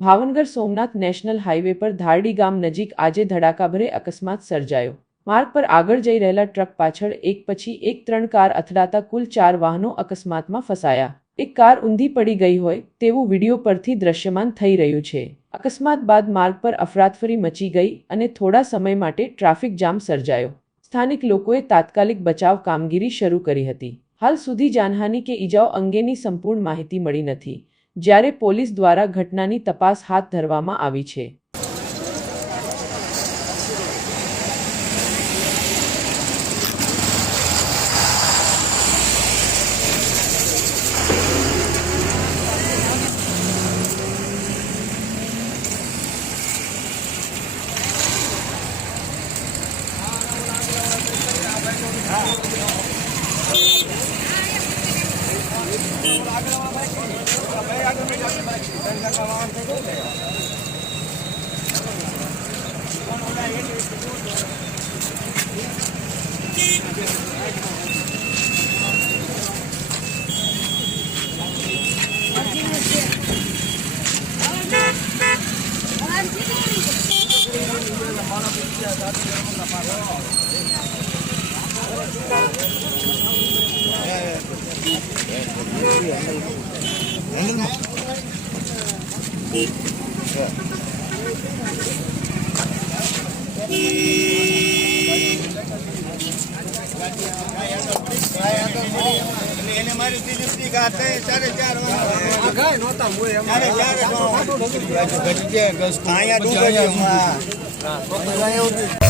Bhavnagar Somnath national highway પર ધારડી ગામ નજીક આજે ધડાકાભરે અકસ્માત સર્જાયો। માર્ગ પર આગળ જઈ રહેલા ટ્રક પાછળ એક પછી એક 3 કાર અથડાતા કુલ 4 વાહનો અકસ્માતમાં ફસાયા। એક કાર ઊંધી પડી ગઈ હોય તેવું વિડીયો પરથી દ્રશ્યમાન થઈ રહ્યું છે। અકસ્માત બાદ માર્ગ પર અફરાતફરી મચી ગઈ અને થોડા સમય માટે ટ્રાફિક જામ સર્જાયો। સ્થાનિક લોકોએ તાત્કાલિક બચાવ કામગીરી શરૂ કરી હતી। હાલ સુધી જાનહાનિ કે ઈજાઓ અંગેની સંપૂર્ણ માહિતી મળી નથી, જ્યારે પોલીસ દ્વારા ઘટનાની તપાસ હાથ ધરવામાં આવી છે। ચારે